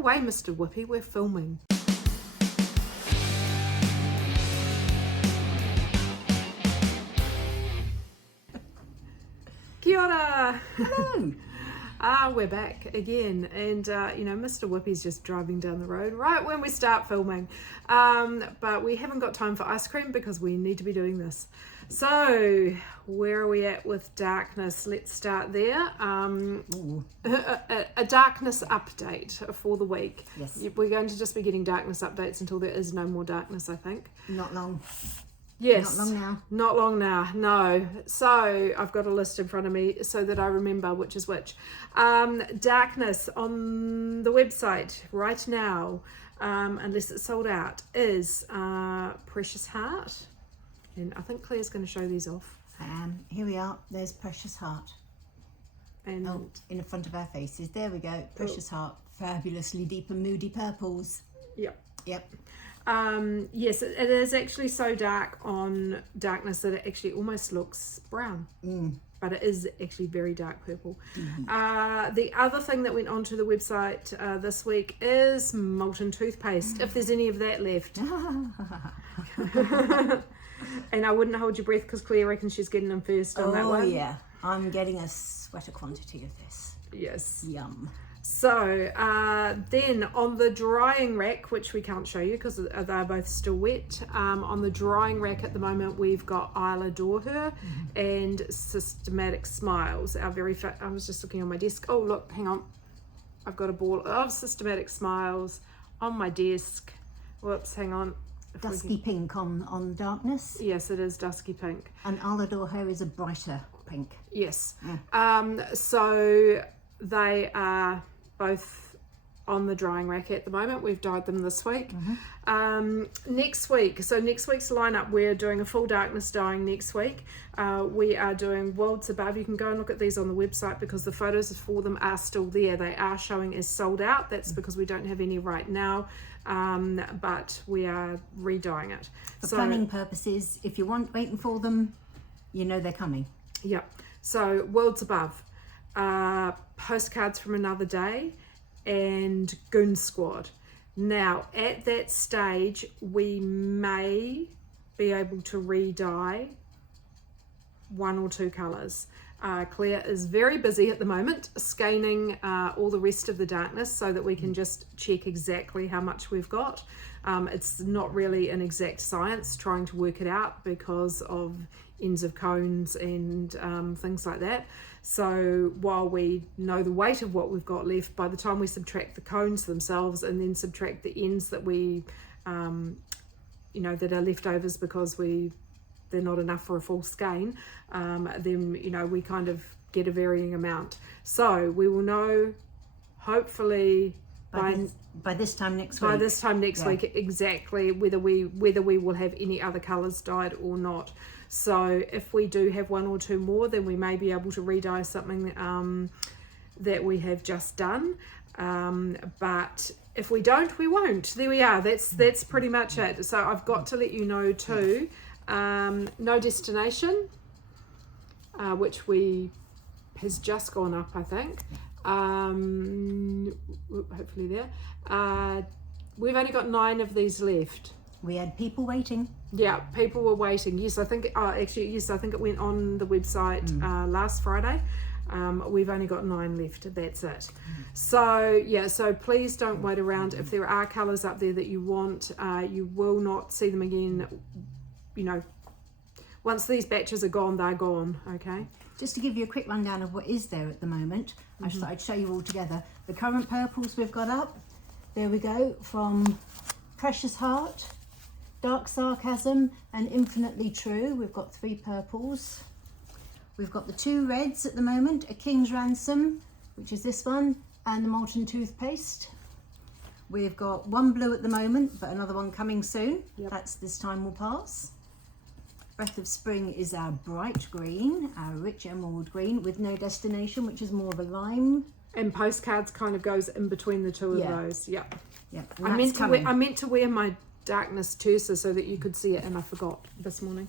away, Mr. Whippy, we're filming. Kia ora! Hello! We're back again, and Mr. Whippy's just driving down the road right when we start filming. But we haven't got time for ice cream because we need to be doing this. So, where are we at with darkness? Let's start there. A darkness update for the week. Yes. We're going to just be getting darkness updates until there is no more darkness, I think. Not long. Yes. Not long now. Not long now, no. So I've got a list in front of me so that I remember which is which. Darkness on the website right now, unless it's sold out, is Precious Heart. And I think Claire's going to show these off. Here we are. There's Precious Heart. And in the front of our faces. There we go. Precious Heart. Fabulously deep and moody purples. Yep. Yep. Yes, it is actually so dark on darkness that it actually almost looks brown. But it is actually very dark purple. The other thing that went onto the website this week is Molten toothpaste, if there's any of that left. And I wouldn't hold your breath because Claire reckons she's getting them first on that one. Oh yeah, I'm getting a sweater quantity of this. Yes. Yum. So then on the drying rack, which we can't show you because they're both still wet, on the drying rack at the moment we've got I'll Adore Her and Systematic Smiles. I was just looking on my desk. Oh look, hang on. I've got a ball of Systematic Smiles on my desk. Whoops, hang on. Dusky pink on darkness. Yes, it is dusky pink. And I'll Adore Her is a brighter pink. Yes. So they are both on the drying rack at the moment. We've dyed them this week. Next week's lineup, we're doing a full darkness dyeing next week. We are doing Worlds Above. You can go and look at these on the website because the photos for them are still there. They are showing as sold out. That's because we don't have any right now, but we are re-dyeing it. For planning purposes, if you want waiting for them, you know they're coming. Yep. So Worlds Above, Postcards from Another Day, and Goon Squad. Now at that stage we may be able to re-dye one or two colours. Claire is very busy at the moment scanning all the rest of the darkness so that we can just check exactly how much we've got. It's not really an exact science trying to work it out because of ends of cones and things like that. So while we know the weight of what we've got left, by the time we subtract the cones themselves and then subtract the ends that we that are leftovers because they're not enough for a full skein, then we kind of get a varying amount. So we will know hopefully by this time next week exactly whether we will have any other colours dyed or not. So if we do have one or two more, then we may be able to re-dye something that we have just done. But if we don't, we won't. There we are. That's pretty much it. So I've got to let you know too. No Destination, which has just gone up, I think. Hopefully there. We've only got 9 of these left. We had people waiting. Yeah, people were waiting. Yes, I think I think it went on the website last Friday. We've only got 9 left. That's it. So yeah, so please don't wait around. If there are colours up there that you want, you will not see them again. Once these batches are gone, they're gone. Okay. Just to give you a quick rundown of what is there at the moment, I just thought I'd show you all together. The current purples we've got up. There we go, from Precious Heart, Dark Sarcasm, and Infinitely True. We've got 3 purples. We've got the 2 reds at the moment, A King's Ransom, which is this one, and the Molten Toothpaste. We've got 1 blue at the moment, but another one coming soon. Yep. That's This Time Will Pass. Breath of Spring is our bright green, our rich emerald green, with No Destination, which is more of a lime. And Postcards kind of goes in between the two of those. Yep. Yep. I meant to wear my darkness Tersa so that you could see it, and I forgot this morning.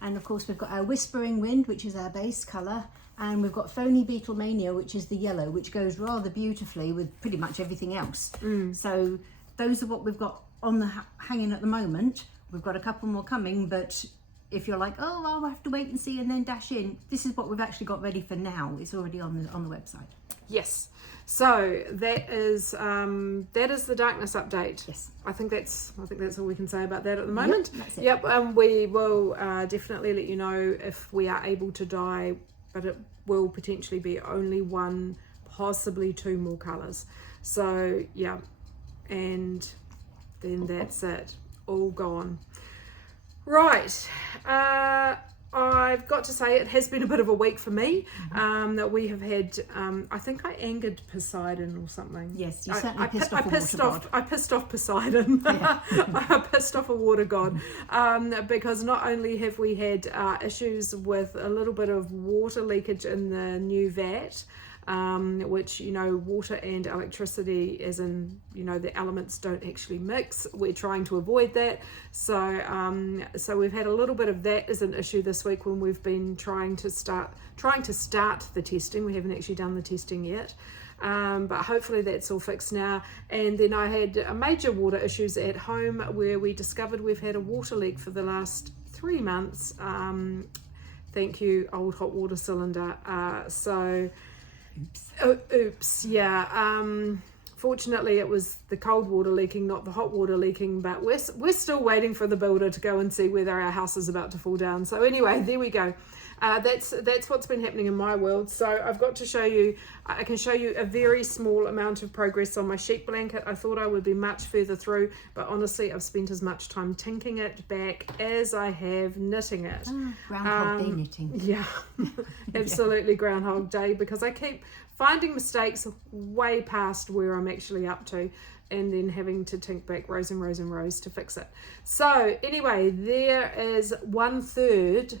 And of course we've got our Whispering Wind, which is our base colour, And we've got Phony Beetlemania, which is the yellow, which goes rather beautifully with pretty much everything else. So those are what we've got on the hanging at the moment. We've got a couple more coming, but if you're like, oh, I'll have to wait and see and then dash in, this is what we've actually got ready for now. It's already on the website. Yes. So that is the darkness update. Yes. I think that's all we can say about that at the moment. Yep, that's it. Yep. And we will definitely let you know if we are able to dye, but it will potentially be only one, possibly two more colours. So yeah, and then that's it. All gone. Right. I've got to say it has been a bit of a week for me. That we have had. I think I angered Poseidon or something. Yes, you certainly pissed off a water god. I pissed off Poseidon. Yeah. I pissed off a water god because not only have we had issues with a little bit of water leakage in the new vat. Which, you know, water and electricity, as in, you know, the elements don't actually mix. We're trying to avoid that. So we've had a little bit of that as an issue this week when we've been trying to start the testing. We haven't actually done the testing yet. But hopefully that's all fixed now. And then I had major water issues at home where we discovered we've had a water leak for the last 3 months. Thank you, old hot water cylinder. Oops, yeah. Fortunately, it was the cold water leaking, not the hot water leaking, but we're still waiting for the builder to go and see whether our house is about to fall down. So anyway, there we go. That's what's been happening in my world. So I've got to show you, I can show you a very small amount of progress on my sheet blanket. I thought I would be much further through, but honestly, I've spent as much time tinking it back as I have knitting it. Groundhog Day knitting. Yeah, absolutely Groundhog Day, because I keep finding mistakes way past where I'm actually up to, and then having to tink back rows and rows and rows to fix it. So anyway, there is 1/3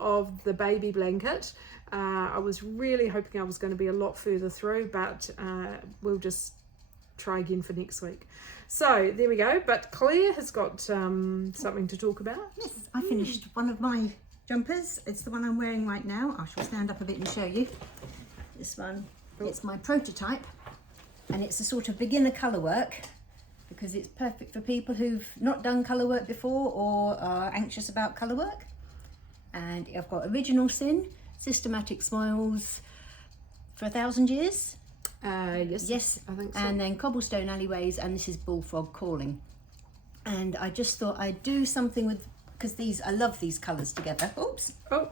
of the baby blanket. I was really hoping I was going to be a lot further through, but we'll just try again for next week. So there we go. But Claire has got something to talk about. Yes, I finished one of my jumpers. It's the one I'm wearing right now. I shall stand up a bit and show you. This one, it's my prototype, and it's a sort of beginner colour work because it's perfect for people who've not done colour work before or are anxious about colour work. And I've got Original Sin, Systematic Smiles for 1,000 Years. Yes, I think so. And then Cobblestone Alleyways, and this is Bullfrog Calling. And I just thought I'd do something with, because I love these colours together. Oops. Oh,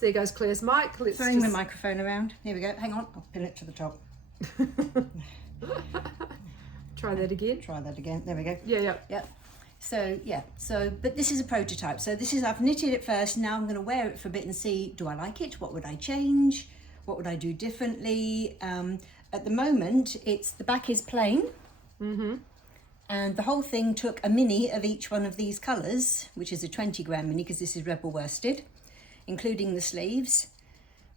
there goes Claire's mic. Let's Throwing my microphone around. Here we go. Hang on, I'll pin it to the top. Try that again. Try that again. There we go. Yeah. Yep. So yeah. But this is a prototype. So I've knitted it first. Now I'm going to wear it for a bit and see, do I like it? What would I change? What would I do differently? At the moment, the back is plain. And the whole thing took a mini of each one of these colours, which is a 20-gram mini because this is Rebel worsted, including the sleeves.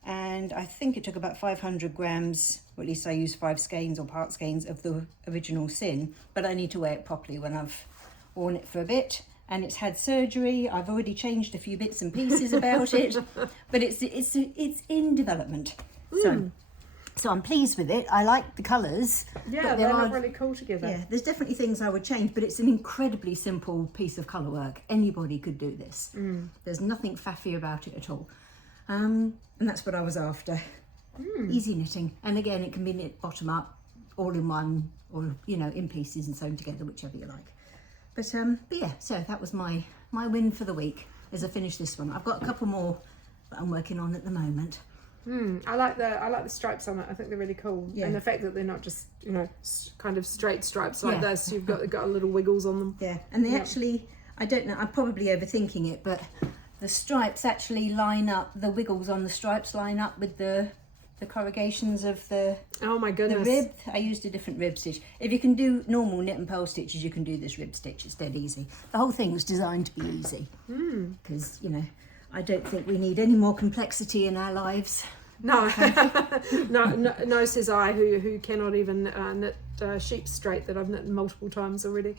And I think it took about 500 grams, or at least I used 5 skeins or part skeins of the Original Sin, but I need to wear it properly when I've worn it for a bit. And it's had surgery. I've already changed a few bits and pieces about it, but it's in development. So I'm pleased with it. I like the colours. Yeah, they look really cool together. Yeah, there's definitely things I would change, but it's an incredibly simple piece of colour work. Anybody could do this. There's nothing faffy about it at all. And that's what I was after. Easy knitting. And again, it can be knit bottom up, all in one, or, in pieces and sewn together, whichever you like. But yeah, so that was my win for the week as I finished this one. I've got a couple more that I'm working on at the moment. I like the stripes on it. I think they're really cool, and the fact that they're not just kind of straight stripes like this. You've got little wiggles on them. Yeah, and they actually, I don't know, I'm probably overthinking it, but the stripes actually line up. The wiggles on the stripes line up with the corrugations of the oh my goodness the rib. I used a different rib stitch. If you can do normal knit and purl stitches, you can do this rib stitch. It's dead easy. The whole thing was designed to be easy because I don't think we need any more complexity in our lives. No, no, says I, who cannot even knit sheep straight that I've knit multiple times already.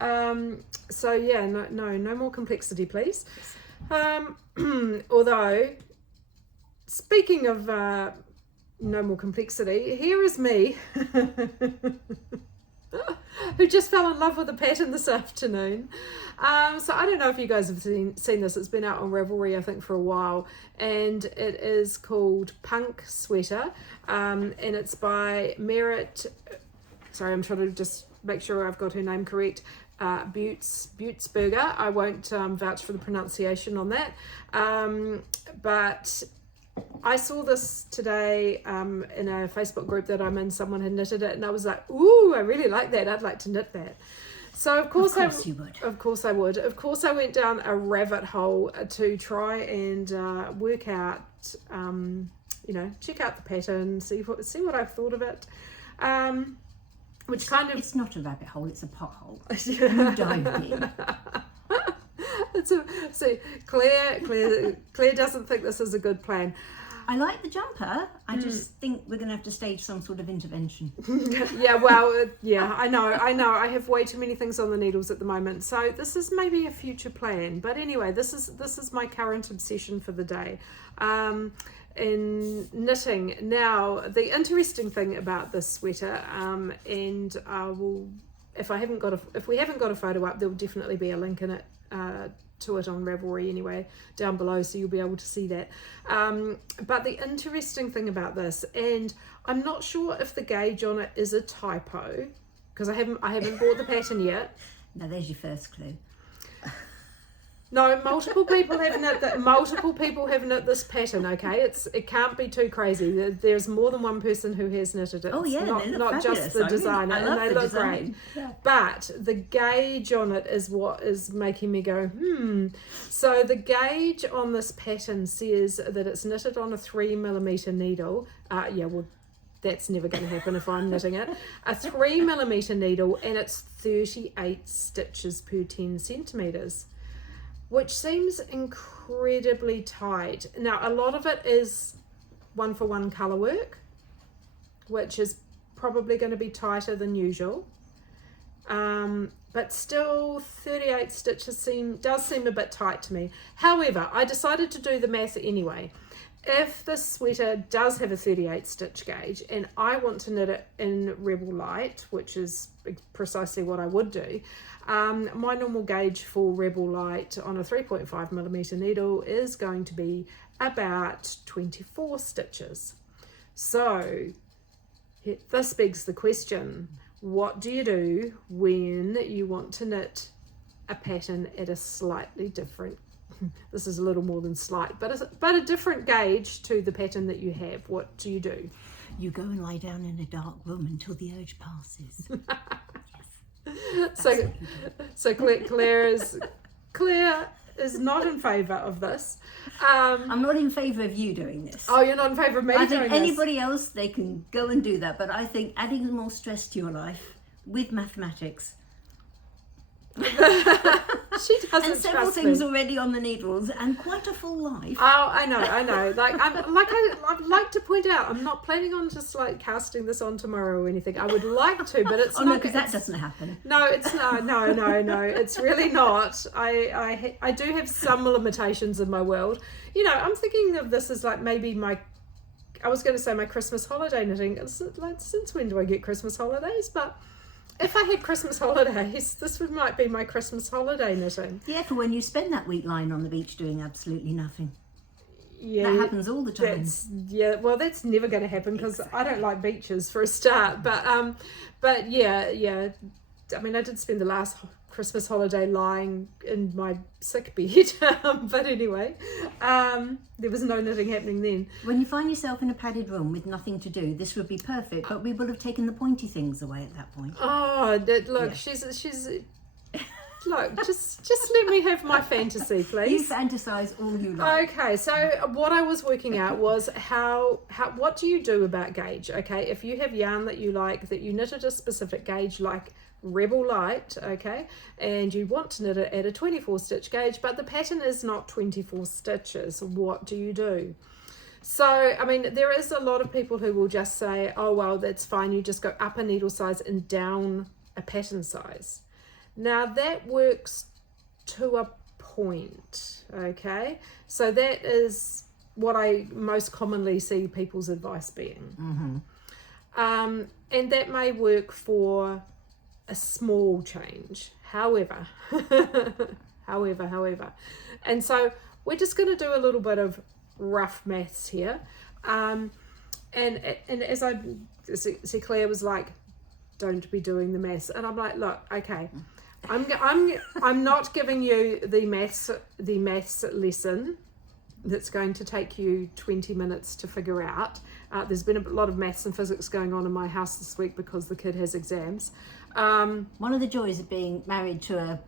So yeah, no more complexity, please. Although speaking of no more complexity, here is me who just fell in love with the pattern this afternoon. So I don't know if you guys have seen this. It's been out on Ravelry, I think, for a while, and it is called Punk Sweater, and it's by Merritt. Sorry, I'm trying to just make sure I've got her name correct. Butzberger. I won't vouch for the pronunciation on that, but I saw this today in a Facebook group that I'm in. Someone had knitted it, and I was like, "Ooh, I really like that. I'd like to knit that." So of course you would. Of course I would. Of course I went down a rabbit hole to try and work out, check out the pattern, see what I thought of it. Which kind of... It's not a rabbit hole, it's a pothole. You dive in. So Claire doesn't think this is a good plan. I like the jumper. I just think we're going to have to stage some sort of intervention. I know. I have way too many things on the needles at the moment. So this is maybe a future plan. But anyway, this is my current obsession for the day. In knitting. Now, the interesting thing about this sweater, and I will, if we haven't got a photo up, there will definitely be a link in it to it on Ravelry anyway, down below, so you'll be able to see that. But the interesting thing about this, and I'm not sure if the gauge on it is a typo, because I haven't bought the pattern yet. Now there's your first clue. No, multiple people have knit this pattern. Okay, it can't be too crazy. There's more than one person who has knitted it. Oh yeah, not just the designer, and they look great. Yeah. But the gauge on it is what is making me go So the gauge on this pattern says that it's knitted on a 3mm needle. That's never going to happen if I'm knitting it. A 3mm needle, and it's 38 stitches per 10 centimeters. Which seems incredibly tight. Now, a lot of it is 1-for-1 colour work, which is probably going to be tighter than usual. But still, 38 stitches does seem a bit tight to me. However, I decided to do the math anyway. If this sweater does have a 38 stitch gauge and I want to knit it in Rebel Light, which is precisely what I would do, my normal gauge for Rebel Light on a 3.5mm needle is going to be about 24 stitches. So this begs the question, what do you do when you want to knit a pattern at a slightly different, this is a little more than slight, but a different gauge to the pattern that you have? What do you do? You go and lie down in a dark room until the urge passes. So Claire is not in favour of this. I'm not in favour of you doing this. Oh, you're not in favour of me doing this? I think anybody else, they can go and do that, but I think adding more stress to your life with mathematics. She doesn't. And several things already on the needles, and quite a full life. Oh, I know. I'd like to point out, I'm not planning on just casting this on tomorrow or anything. I would like to, but it's not. Oh no, because that doesn't happen. No, it's not. No. It's really not. I do have some limitations in my world. I'm thinking of this as maybe I was going to say my Christmas holiday knitting. It's since when do I get Christmas holidays? But if I had Christmas holidays, might be my Christmas holiday knitting. Yeah, for when you spend that week lying on the beach doing absolutely nothing. Yeah, that happens all the time. That's never going to happen because I don't like beaches for a start. But yeah. I mean, I did spend the last Christmas holiday lying in my sick bed. But anyway, there was no knitting happening then. When you find yourself in a padded room with nothing to do, this would be perfect. But we would have taken the pointy things away at that point. Oh, look, yeah. She's. Look, just let me have my fantasy, please. You fantasize all you like. Okay, so what I was working out was what do you do about gauge? Okay, if you have yarn that you like, that you knit at a specific gauge, like Rebel Light, okay, and you want to knit it at a 24 stitch gauge, but the pattern is not 24 stitches, what do you do? So, I mean, there is a lot of people who will just say, oh, well, that's fine, you just go up a needle size and down a pattern size. Now that works to a point, okay? So that is what I most commonly see people's advice being. And that may work for a small change. However, and so we're just going to do a little bit of rough maths here. And as I see, Claire was like, don't be doing the maths, and I'm like, look, okay, I'm not giving you the maths lesson that's going to take you 20 minutes to figure out. There's been a lot of maths and physics going on in my house this week because the kid has exams. One of the joys of being married to a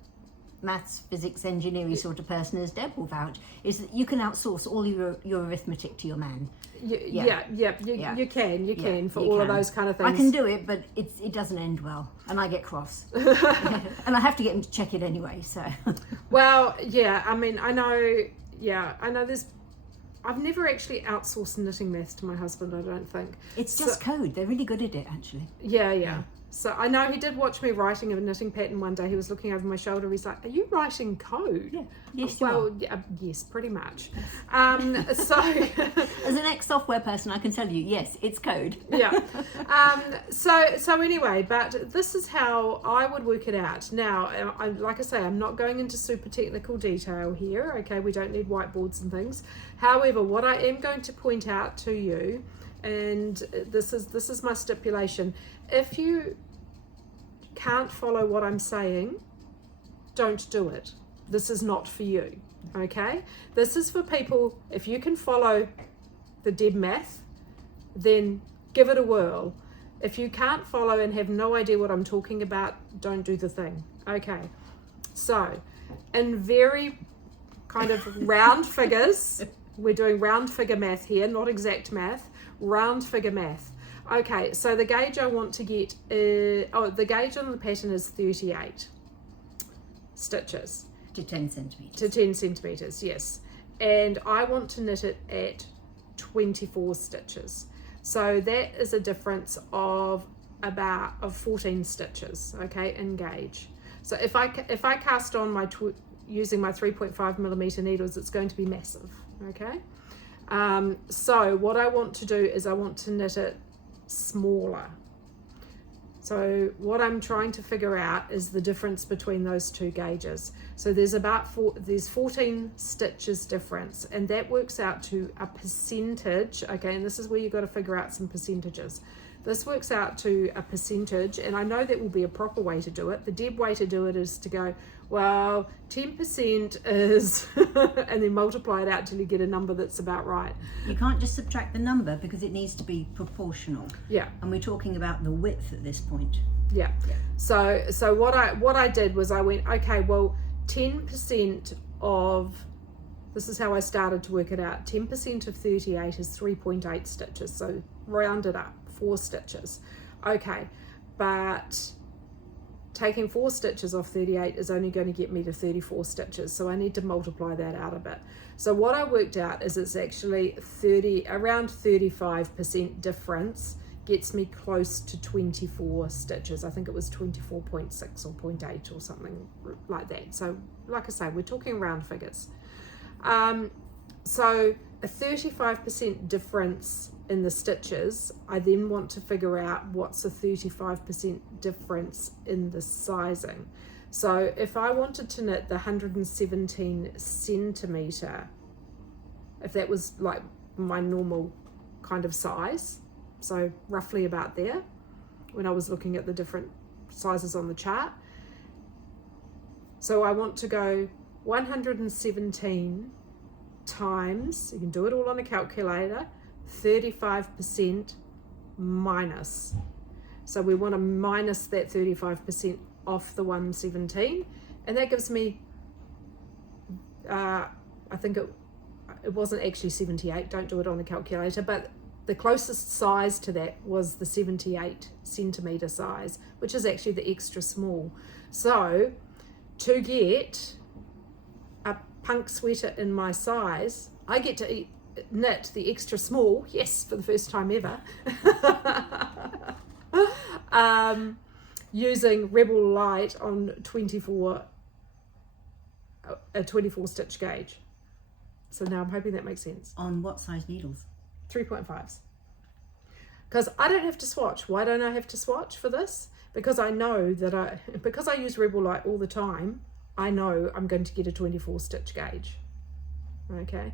maths, physics, engineering sort of person, as Deb will vouch, is that you can outsource all your arithmetic to your man. You can for all of those kind of things. I can do it, but it doesn't end well, and I get cross. And I have to get him to check it anyway, so. Well, yeah, I mean, I know there's, I've never actually outsourced knitting maths to my husband, I don't think. It's just code. They're really good at it, actually. Yeah. So I know he did watch me writing a knitting pattern one day. He was looking over my shoulder. He's like, "Are you writing code?" Yeah. Yes, you are. Yes, pretty much. So as an ex-software person, I can tell you, yes, it's code. Yeah. So anyway, but this is how I would work it out. Now, like I say, I'm not going into super technical detail here. Okay, we don't need whiteboards and things. However, what I am going to point out to you, and this is my stipulation, if you can't follow what I'm saying, don't do it. This is not for you, okay? This is for people, if you can follow the Deb math, then give it a whirl. If you can't follow and have no idea what I'm talking about, don't do the thing, okay? So, in very kind of round figures, we're doing round figure math here, not exact math, round figure math. Okay, so the gauge I want to get, the gauge on the pattern is 38 stitches. To 10 centimetres. To 10 centimetres, yes. And I want to knit it at 24 stitches. So that is a difference of 14 stitches, okay, in gauge. So if I cast on using my 3.5 millimetre needles, it's going to be massive, okay? So what I want to do is I want to knit it smaller. So what I'm trying to figure out is the difference between those two gauges. So there's 14 stitches difference, and that works out to a percentage, okay, and this is where you've got to figure out some percentages. This works out to a percentage, and I know that will be a proper way to do it. The Deb way to do it is to go, well, 10% is, and then multiply it out till you get a number that's about right. You can't just subtract the number because it needs to be proportional. Yeah. And we're talking about the width at this point. Yeah. So what I did was I went, okay, well, 10% of, this is how I started to work it out, 10% of 38 is 3.8 stitches, so round it up, 4 stitches. Okay, but taking 4 stitches off 38 is only going to get me to 34 stitches, so I need to multiply that out a bit. So what I worked out is it's actually around 35% difference gets me close to 24 stitches. I think it was 24.6 or 0.8 or something like that. So like I say, we're talking round figures. So a 35% difference in the stitches, I then want to figure out what's a 35% difference in the sizing. So if I wanted to knit the 117 centimetre, if that was like my normal kind of size, so roughly about there, when I was looking at the different sizes on the chart. So I want to go 117 times, you can do it all on a calculator, 35% minus. So we want to minus that 35% off the 117, and that gives me, I think it wasn't actually 78, don't do it on a calculator, but the closest size to that was the 78 centimetre size, which is actually the extra small. So to get a punk sweater in my size, I get to knit the extra small, yes, for the first time ever, using Rebel Light on a 24 stitch gauge. So now I'm hoping that makes sense. On what size needles? 3.5s. Because I don't have to swatch. Why don't I have to swatch for this? Because I know that because I use Rebel Light all the time, I know I'm going to get a 24 stitch gauge. Okay,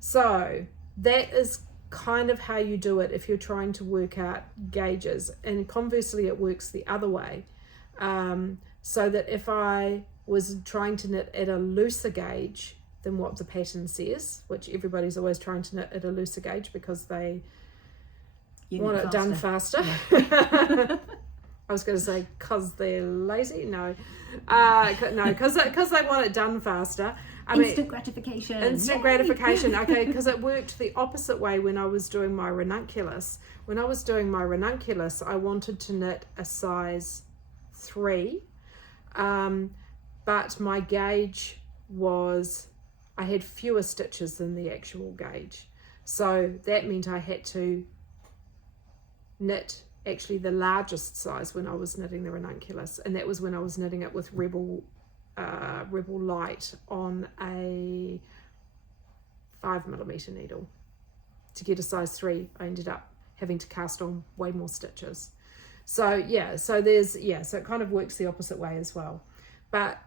so that is kind of how you do it if you're trying to work out gauges, and conversely it works the other way. So that if I was trying to knit at a looser gauge than what the pattern says, which everybody's always trying to knit at a looser gauge because they want it done faster. Yeah. I was going to say because they're lazy. No, because they want it done faster. Instant gratification. Instant gratification. Okay, because it worked the opposite way when I was doing my ranunculus. When I was doing my ranunculus, I wanted to knit a size 3, but my gauge was, I had fewer stitches than the actual gauge. So that meant I had to knit actually the largest size when I was knitting the ranunculus, and that was when I was knitting it with Rebel Light on a 5mm needle. To get a size 3, I ended up having to cast on way more stitches. So yeah, so it kind of works the opposite way as well. But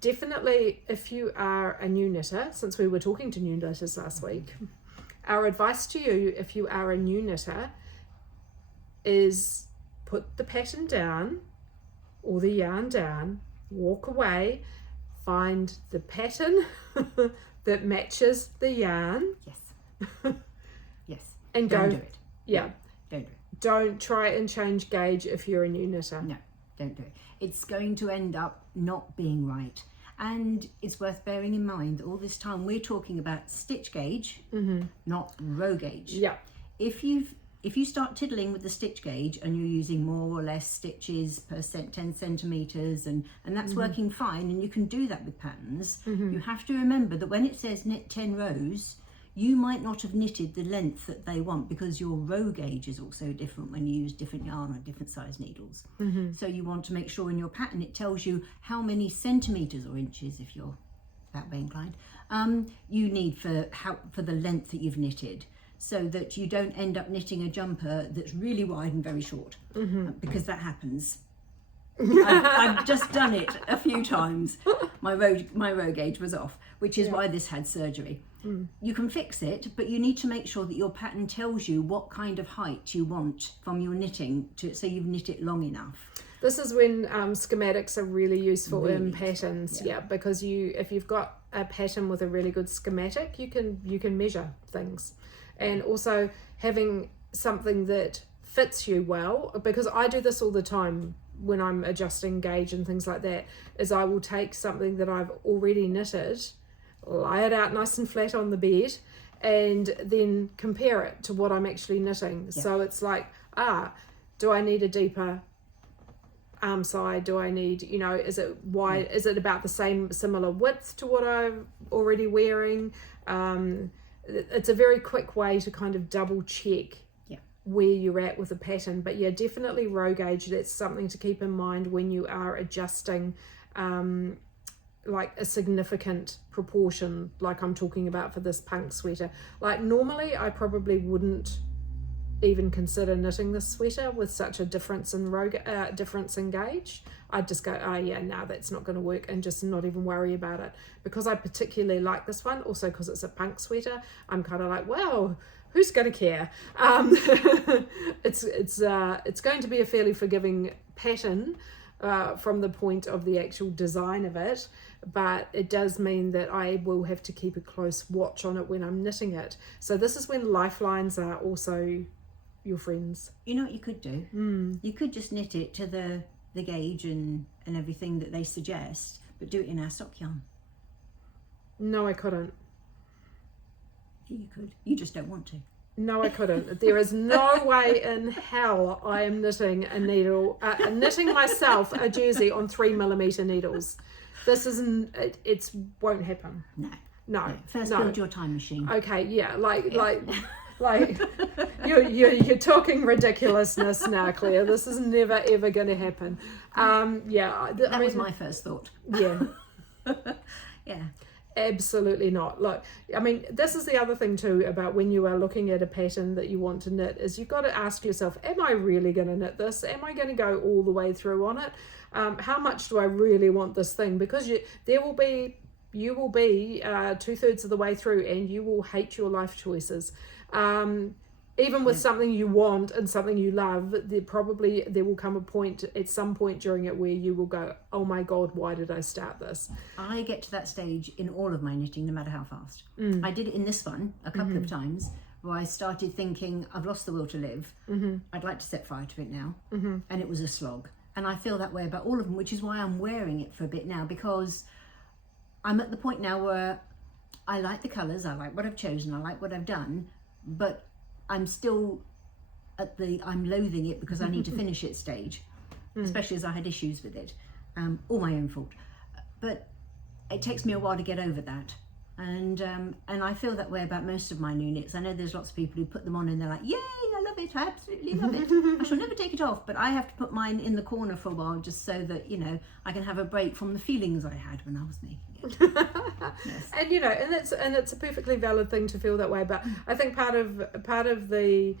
definitely, if you are a new knitter, since we were talking to new knitters last week, our advice to you, if you are a new knitter, is put the pattern down or the yarn down, walk away, find the pattern that matches the yarn. Yes. Yes. And don't go. Do it. Yeah. Don't do it. Don't try and change gauge if you're a new knitter. No, don't do it. It's going to end up not being right. And it's worth bearing in mind that all this time we're talking about stitch gauge, not row gauge. Yeah. If you start tiddling with the stitch gauge and you're using more or less stitches per 10 centimeters and that's working fine, and you can do that with patterns, you have to remember that when it says knit 10 rows, you might not have knitted the length that they want, because your row gauge is also different when you use different yarn or different size needles. So you want to make sure in your pattern it tells you how many centimeters or inches, if you're that way inclined, you need for the length that you've knitted, so that you don't end up knitting a jumper that's really wide and very short, because that happens. I've just done it a few times. My row gauge was off, which is why this had surgery. You can fix it, but you need to make sure that your pattern tells you what kind of height you want from your knitting, so you've knit it long enough. This is when schematics are really useful in patterns. Yeah, because if you've got a pattern with a really good schematic, you can measure things, and also having something that fits you well. Because I do this all the time when I'm adjusting gauge and things like that, is I will take something that I've already knitted, lie it out nice and flat on the bed, and then compare it to what I'm actually knitting. So it's like, do I need a deeper arm side? Do I need, is it wide? Is it about the similar width to what I'm already wearing? It's a very quick way to kind of double check where you're at with a pattern. But yeah, definitely row gauge. That's something to keep in mind when you are adjusting like a significant proportion, like I'm talking about for this punk sweater. Like normally I probably wouldn't even consider knitting this sweater with such a difference in difference in gauge. I'd just go, that's not going to work, and just not even worry about it. Because I particularly like this one, also because it's a punk sweater, I'm kind of like, well, who's going to care? It's going to be a fairly forgiving pattern from the point of the actual design of it, but it does mean that I will have to keep a close watch on it when I'm knitting it. So this is when lifelines are also your friends. You know what you could do? You could just knit it to the gauge and everything that they suggest, but do it in our sock yarn. No, I couldn't. You could. You just don't want to. No, I couldn't. There is no way in hell I am knitting a needle, knitting myself a jersey on 3mm needles. This isn't. It won't happen. No. First, build your time machine. Okay. Yeah. Like you're talking ridiculousness now, Claire. This is never ever going to happen. That was my first thought. Yeah. Yeah. Absolutely not. Look, I mean, this is the other thing too about when you are looking at a pattern that you want to knit, is you've got to ask yourself, am I really going to knit this? Am I going to go all the way through on it? How much do I really want this thing? Because you will be 2/3 of the way through and you will hate your life choices. Even with something you want and something you love, there will come a point at some point during it where you will go, oh my God, why did I start this? I get to that stage in all of my knitting, no matter how fast. I did it in this one a couple of times, where I started thinking, I've lost the will to live. I'd like to set fire to it now. And it was a slog. And I feel that way about all of them, which is why I'm wearing it for a bit now, because I'm at the point now where I like the colours, I like what I've chosen, I like what I've done, but I'm still I'm loathing it because I need to finish it stage, especially as I had issues with it, all my own fault. But it takes me a while to get over that. And I feel that way about most of my new knits. I know there's lots of people who put them on and they're like, yay, I love it, I absolutely love it. I shall never take it off, but I have to put mine in the corner for a while just so that, I can have a break from the feelings I had when I was making it. Yes. And it's a perfectly valid thing to feel that way. But I think part of the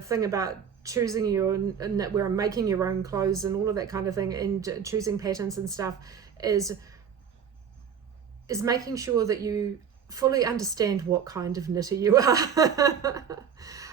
thing about choosing your knitwear and making your own clothes and all of that kind of thing, and choosing patterns and stuff, is making sure that you fully understand what kind of knitter you are.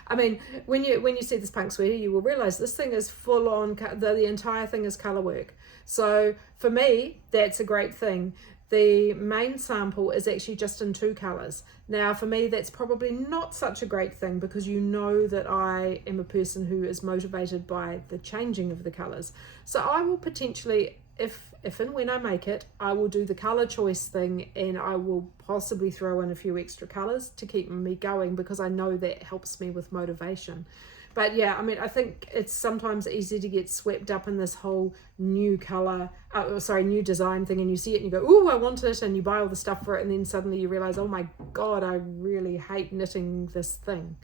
I mean, when you see this punk sweater, you will realize this thing is full on, the entire thing is color work. So for me, that's a great thing. The main sample is actually just in 2 colors. Now for me, that's probably not such a great thing, because you know that I am a person who is motivated by the changing of the colors. So I will potentially, if and when I make it, I will do the color choice thing, and I will possibly throw in a few extra colors to keep me going, because I know that helps me with motivation. But yeah, I mean, I think it's sometimes easy to get swept up in this whole new new design thing, and you see it and you go, oh, I want it, and you buy all the stuff for it, and then suddenly you realize, oh my God, I really hate knitting this thing.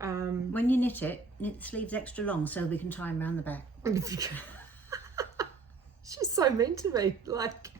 When you knit it the sleeves extra long so we can tie them around the back. She's so mean to me. Like,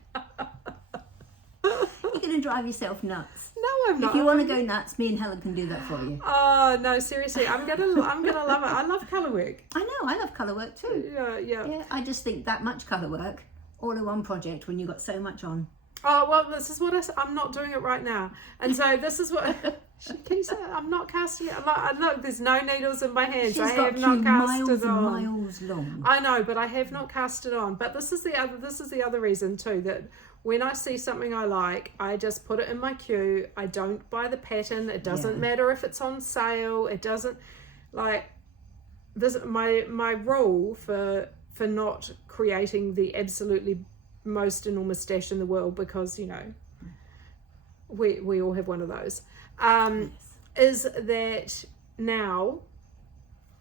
you're going to drive yourself nuts. No, I'm not. If you want to go nuts, me and Helen can do that for you. Oh no, seriously, I'm gonna love it. I love colour work. I know, I love colour work too. Yeah. I just think that much colour work, all in one project when you've got so much on. Oh well, this is what I'm not doing it right now, and so this is what she keeps saying. I'm not casting it. Look, there's no needles in my hands. I have not cast it on. Miles long. I know, but I have not cast it on. But this is the other reason too, that when I see something I like, I just put it in my queue. I don't buy the pattern. It doesn't matter if it's on sale. It doesn't, like, this my rule for not creating the absolutely most enormous stash in the world, because we all have one of those, is that now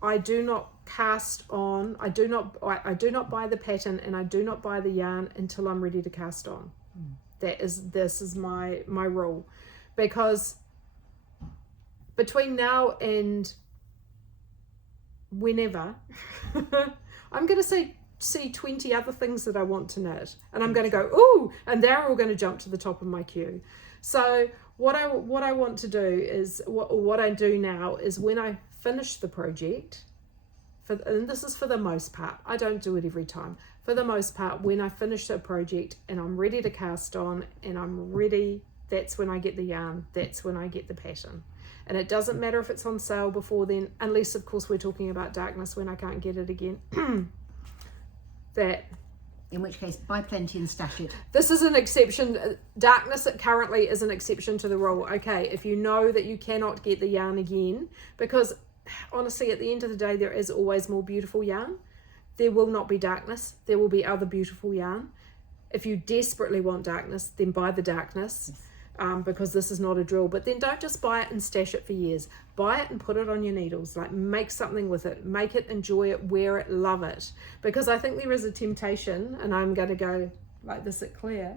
I do not cast on, I do not buy the pattern, and I do not buy the yarn until I'm ready to cast on. This is my rule, because between now and whenever I'm going to see 20 other things that I want to knit, and I'm going to go, ooh, and they're all going to jump to the top of my queue. So what I want to do is, what I do now is, when I finish the project, and this is for the most part, I don't do it every time, for the most part, when I finish a project and I'm ready to cast on and I'm ready, that's when I get the yarn, that's when I get the pattern. And it doesn't matter if it's on sale before then, unless of course we're talking about darkness, when I can't get it again. In which case, buy plenty and stash it. This is an exception. Darkness currently is an exception to the rule. Okay, if you know that you cannot get the yarn again, because honestly, at the end of the day, there is always more beautiful yarn. There will not be darkness. There will be other beautiful yarn. If you desperately want darkness, then buy the darkness. Because this is not a drill. But then don't just buy it and stash it for years. Buy it and put it on your needles. Like, make something with it. Make it, enjoy it, wear it, love it. Because I think there is a temptation, and I'm going to go like this at Claire.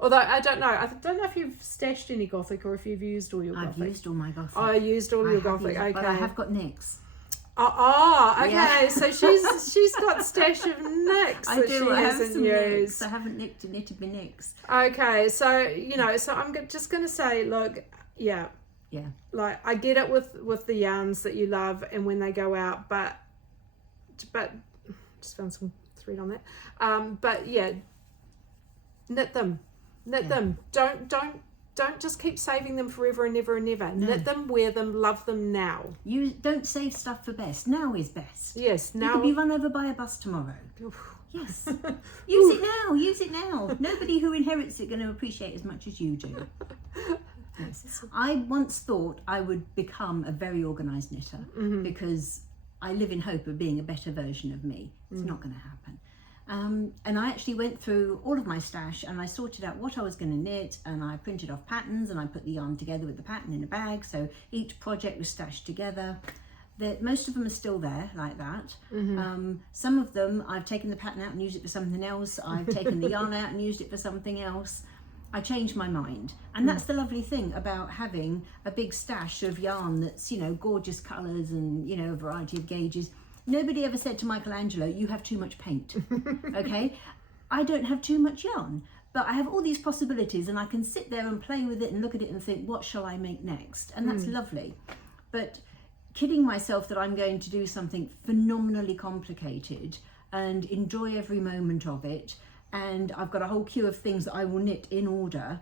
Although I don't know. I don't know if you've stashed any Gothic, or if you've used all your Gothic. I've used all my Gothic. Oh, I used all your Gothic. Okay. But I have got nicks. Okay. Yeah. So she's got stash of nicks I that do. she I have hasn't some used. nicks. I haven't knitted my nicks. Okay, so so I'm just gonna say, look, yeah, like I get it with the yarns that you love and when they go out, but just found some thread on that. But yeah, knit them. Don't just keep saving them forever and never and never. No. Knit them, wear them, love them now. You don't save stuff for best. Now is best. Yes, now. You could be run over by a bus tomorrow. Yes. Use it now. Nobody who inherits it going to appreciate as much as you do. Yes. I once thought I would become a very organised knitter because I live in hope of being a better version of me. It's not going to happen. And I actually went through all of my stash and I sorted out what I was going to knit, and I printed off patterns and I put the yarn together with the pattern in a bag, so each project was stashed together. Most of them are still there like that. Some of them I've taken the pattern out and used it for something else. I've taken the yarn out and used it for something else. I changed my mind, and that's the lovely thing about having a big stash of yarn that's, gorgeous colours and a variety of gauges. Nobody ever said to Michelangelo, you have too much paint. Okay, I don't have too much yarn, but I have all these possibilities and I can sit there and play with it and look at it and think, what shall I make next? And that's lovely. But kidding myself that I'm going to do something phenomenally complicated and enjoy every moment of it, and I've got a whole queue of things that I will knit in order.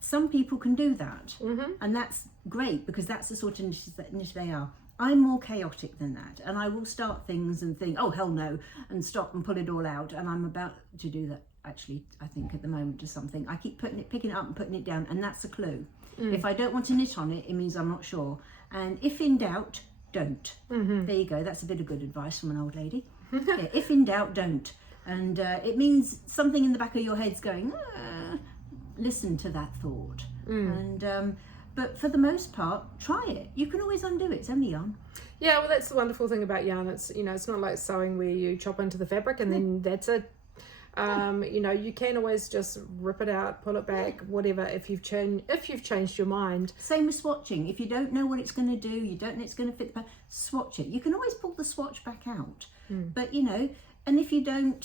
Some people can do that, and that's great because that's the sort of knit they are. I'm more chaotic than that, and I will start things and think, oh hell no, and stop and pull it all out, and I'm about to do that actually, I think at the moment, to something. I keep picking it up and putting it down, and that's a clue. If I don't want to knit on it, it means I'm not sure. And if in doubt, don't. There you go, that's a bit of good advice from an old lady. Yeah, if in doubt, don't. And it means something in the back of your head's going, listen to that thought. And but for the most part, try it. You can always undo it. It's only yarn. Yeah, well, that's the wonderful thing about yarn. It's it's not like sewing where you chop into the fabric and then that's it. You can always just rip it out, pull it back, whatever. If you've changed your mind. Same with swatching. If you don't know what it's going to do, you don't know it's going to fit the pattern, swatch it. You can always pull the swatch back out. But and if you don't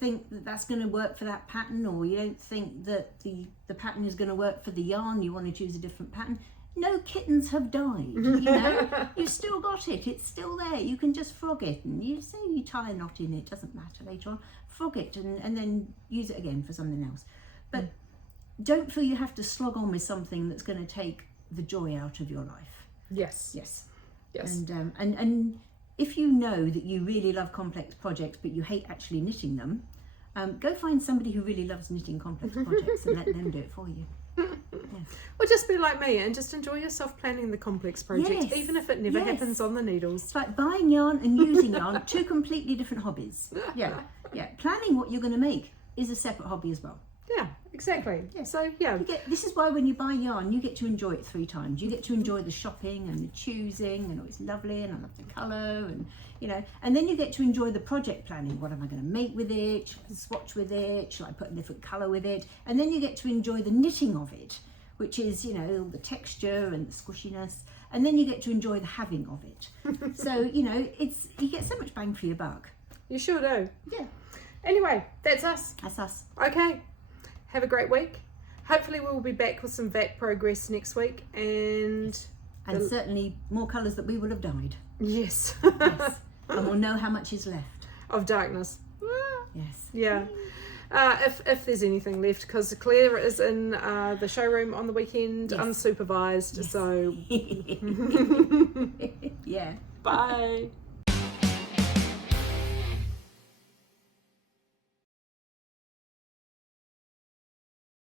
think that that's going to work for that pattern, or you don't think that the pattern is going to work for the yarn, you want to choose a different pattern, no kittens have died. You've still got it, it's still there. You can just frog it, and you tie a knot in it, doesn't matter later on, frog it and then use it again for something else. But don't feel you have to slog on with something that's going to take the joy out of your life. Yes. And if you know that you really love complex projects but you hate actually knitting them, go find somebody who really loves knitting complex projects and let them do it for you. Or just be like me and just enjoy yourself planning the complex project, even if it never happens on the needles. It's like buying yarn and using yarn, two completely different hobbies. Yeah. Planning what you're going to make is a separate hobby as well. Yeah, exactly. Yeah. So this is why when you buy yarn, you get to enjoy it 3 times. You get to enjoy the shopping and the choosing, and it's lovely, and I love the colour, and and then you get to enjoy the project planning. What am I going to make with it? Shall I swatch with it? Shall I put a different colour with it? And then you get to enjoy the knitting of it, which is all the texture and the squishiness. And then you get to enjoy the having of it. So you get so much bang for your buck. You sure do. Yeah. Anyway, that's us. That's us. Okay. Have a great week. Hopefully we'll be back with some VAC progress next week, and certainly more colours that we will have dyed. Yes. Yes. And we'll know how much is left. Of darkness. Yes. Yeah. If there's anything left, because Claire is in the showroom on the weekend, unsupervised. Yes. So Yeah. bye.